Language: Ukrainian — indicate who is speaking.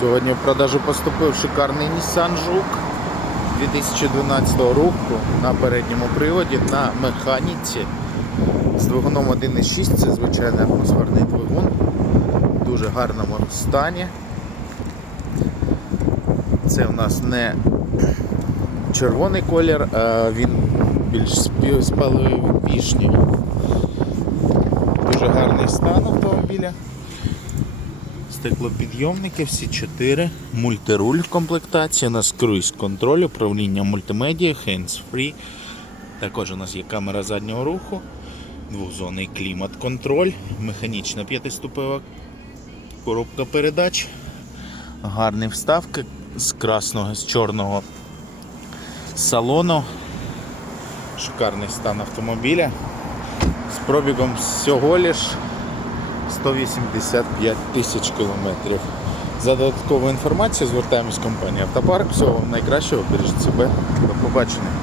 Speaker 1: Сьогодні в продажу поступив шикарний Nissan Жук 2012 року на передньому приводі на механіці з двигуном 1.6. Це звичайний атмосферний двигун в дуже гарному стані. Це у нас не червоний колір, а він більш спалої вішні. Дуже гарний стан автомобіля. Стеклопідйомники всі чотири, мультируль в комплектації, у нас круїз контроль, управління мультимедіа, hands-free. Також у нас є камера заднього руху, двохзонний клімат-контроль, механічна п'ятиступова коробка передач, гарні вставки з красного, з чорного салону. Шикарний стан автомобіля. З пробігом всього лиш 185 тисяч кілометрів. За додаткову інформацію звертаємось в компанію Автопарк. Всього вам найкращого, бережіть себе. До побачення.